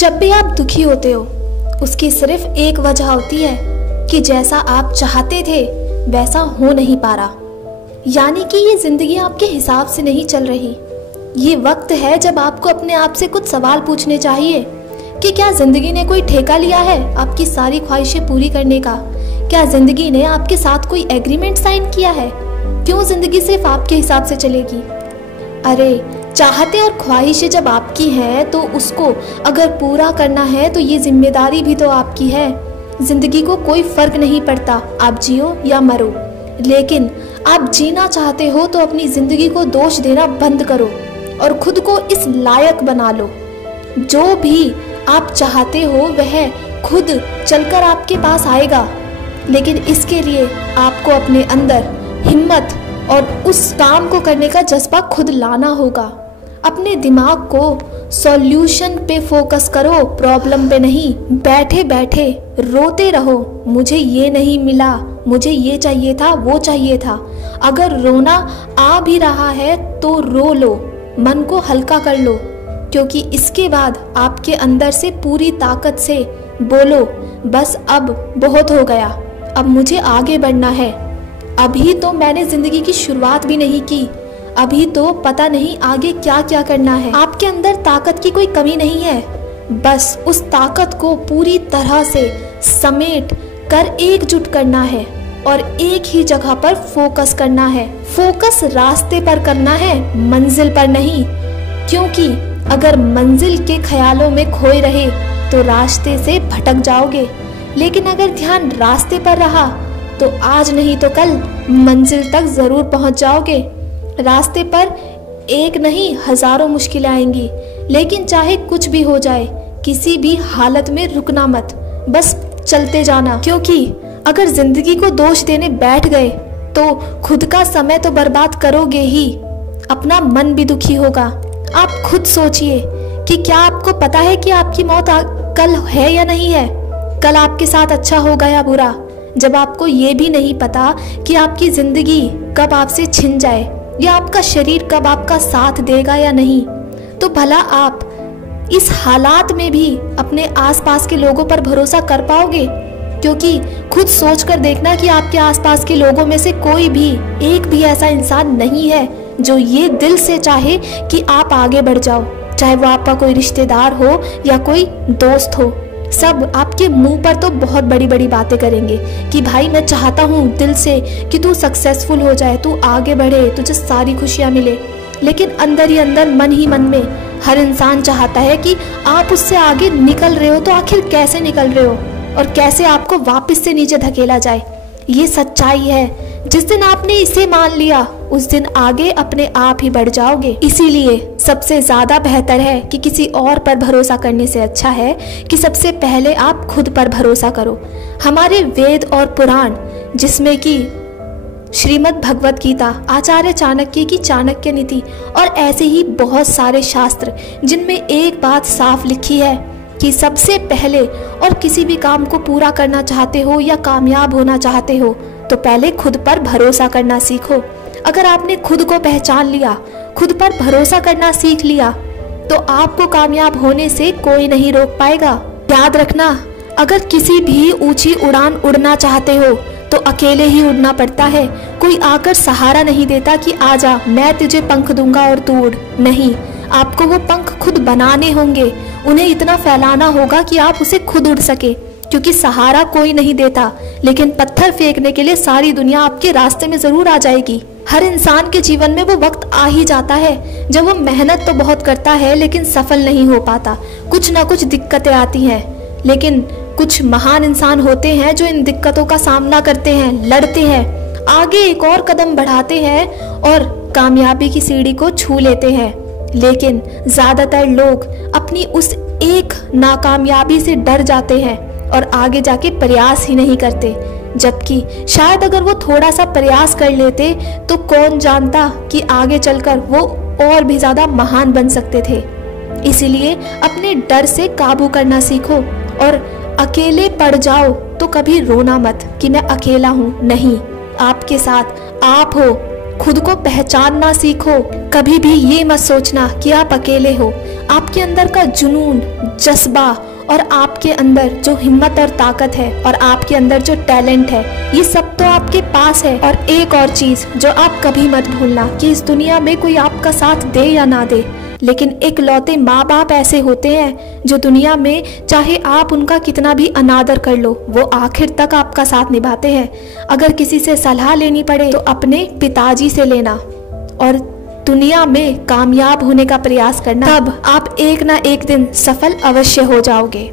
जब भी आप दुखी होते हो उसकी सिर्फ एक वजह होती है कि जैसा आप चाहते थे वैसा हो नहीं पा रहा। यानी कि ये जिंदगी आपके हिसाब से नहीं चल रही। ये वक्त है जब आपको अपने आप से कुछ सवाल पूछने चाहिए कि क्या जिंदगी ने कोई ठेका लिया है आपकी सारी ख्वाहिशें पूरी करने का? क्या जिंदगी ने आपके साथ कोई एग्रीमेंट साइन किया है? क्यों जिंदगी सिर्फ आपके हिसाब से चलेगी? अरे चाहते और ख्वाहिशें जब आपकी हैं तो उसको अगर पूरा करना है तो ये जिम्मेदारी भी तो आपकी है। जिंदगी को कोई फर्क नहीं पड़ता आप जियो या मरो, लेकिन आप जीना चाहते हो तो अपनी जिंदगी को दोष देना बंद करो और खुद को इस लायक बना लो। जो भी आप चाहते हो वह खुद चलकर आपके पास आएगा, लेकिन इसके लिए आपको अपने अंदर हिम्मत और उस काम को करने का जज्बा खुद लाना होगा। अपने दिमाग को सॉल्यूशन पे फोकस करो, प्रॉब्लम पे नहीं। बैठे बैठे रोते रहो, मुझे ये नहीं मिला, मुझे ये चाहिए था, वो चाहिए था। अगर रोना आ भी रहा है तो रो लो, मन को हल्का कर लो, क्योंकि इसके बाद आपके अंदर से पूरी ताकत से बोलो, बस अब बहुत हो गया, अब मुझे आगे बढ़ना है। अभी तो मैंने जिंदगी की शुरुआत भी नहीं की, अभी तो पता नहीं आगे क्या क्या करना है। आपके अंदर ताकत की कोई कमी नहीं है, बस उस ताकत को पूरी तरह से समेट कर एकजुट करना है और एक ही जगह पर फोकस करना है। फोकस रास्ते पर करना है, मंजिल पर नहीं, क्योंकि अगर मंजिल के ख्यालों में खोए रहे तो रास्ते से भटक जाओगे, लेकिन अगर ध्यान रास्ते पर रहा तो आज नहीं तो कल मंजिल तक जरूर पहुंच जाओगे। रास्ते पर एक नहीं हजारों मुश्किलें आएंगी, लेकिन चाहे कुछ भी हो जाए किसी भी हालत में रुकना मत, बस चलते जाना। क्योंकि अगर जिंदगी को दोष देने बैठ गए तो खुद का समय तो बर्बाद करोगे ही, अपना मन भी दुखी होगा। आप खुद सोचिए कि क्या आपको पता है कि आपकी मौत कल है या नहीं है? कल आपके साथ अच्छा होगा या बुरा? जब आपको ये भी नहीं पता कि आपकी जिंदगी कब आपसे छिन जाए या आपका शरीर कब आपका साथ देगा या नहीं, तो भला आप इस हालात में भी अपने आसपास के लोगों पर भरोसा कर पाओगे? क्योंकि खुद सोच कर देखना कि आपके आसपास के लोगों में से कोई भी एक भी ऐसा इंसान नहीं है जो ये दिल से चाहे कि आप आगे बढ़ जाओ, चाहे वो आपका कोई रिश्तेदार हो या कोई दोस्त हो। सब आपके मुंह पर तो बहुत बड़ी बड़ी बातें करेंगे कि भाई मैं चाहता हूँ दिल से कि तू सक्सेसफुल हो जाए, तू आगे बढ़े, तुझे सारी खुशियाँ मिले, लेकिन अंदर ही अंदर मन ही मन में हर इंसान चाहता है कि आप उससे आगे निकल रहे हो तो आखिर कैसे निकल रहे हो और कैसे आपको वापस से नीचे धकेला जाए। ये सच्चाई है। जिस दिन आपने इसे मान लिया उस दिन आगे अपने आप ही बढ़ जाओगे। इसीलिए सबसे ज्यादा बेहतर है कि किसी और पर भरोसा करने से अच्छा है कि सबसे पहले आप खुद पर भरोसा करो। हमारे वेद और पुराण, जिसमें कि श्रीमद् भगवत गीता, आचार्य चाणक्य की चाणक्य नीति और ऐसे ही बहुत सारे शास्त्र, जिनमें एक बात साफ लिखी है कि सबसे पहले और किसी भी काम को पूरा करना चाहते हो या कामयाब होना चाहते हो तो पहले खुद पर भरोसा करना सीखो। अगर आपने खुद को पहचान लिया, खुद पर भरोसा करना सीख लिया, तो आपको कामयाब होने से कोई नहीं रोक पाएगा। याद रखना, अगर किसी भी ऊंची उड़ान उड़ना चाहते हो तो अकेले ही उड़ना पड़ता है। कोई आकर सहारा नहीं देता कि आजा मैं तुझे पंख दूंगा और तू उड़। नहीं, आपको वो पंख खुद बनाने होंगे, उन्हें इतना फैलाना होगा कि आप उसे खुद उड़ सके, क्योंकि सहारा कोई नहीं देता, लेकिन पत्थर फेंकने के लिए सारी दुनिया आपके रास्ते में जरूर आ जाएगी। हर इंसान के जीवन में वो वक्त आ ही जाता है जब वो मेहनत तो बहुत करता है लेकिन सफल नहीं हो पाता। कुछ ना कुछ दिक्कतें आती हैं, लेकिन कुछ महान इंसान होते हैं जो इन दिक्कतों का सामना करते हैं, लड़ते हैं, आगे एक और कदम बढ़ाते हैं और कामयाबी की सीढ़ी को छू लेते हैं। लेकिन ज्यादातर लोग अपनी उस एक नाकामयाबी से डर जाते हैं और आगे जाके प्रयास ही नहीं करते, जबकि शायद अगर वो थोड़ा सा प्रयास कर लेते तो कौन जानता कि आगे चलकर वो और भी ज्यादा महान बन सकते थे। इसीलिए अपने डर से काबू करना सीखो और अकेले पड़ जाओ तो कभी रोना मत कि मैं अकेला हूँ। नहीं, आपके साथ आप हो खुद को पहचानना सीखो। कभी भी ये मत सोचना कि आप अकेले हो। आपके अंदर का जुनून, जज्बा और आपके अंदर जो हिम्मत और ताकत है और आपके अंदर जो टैलेंट है, ये सब तो आपके पास है। और एक और चीज़ जो आप कभी मत भूलना कि इस दुनिया में कोई आपका साथ दे या ना दे, लेकिन इकलौते माँ बाप ऐसे होते हैं जो दुनिया में चाहे आप उनका कितना भी अनादर कर लो, वो आखिर तक आपका साथ निभाते हैं। अगर किसी से सलाह लेनी पड़े तो अपने पिताजी से लेना और दुनिया में कामयाब होने का प्रयास करना, तब आप एक ना एक दिन सफल अवश्य हो जाओगे।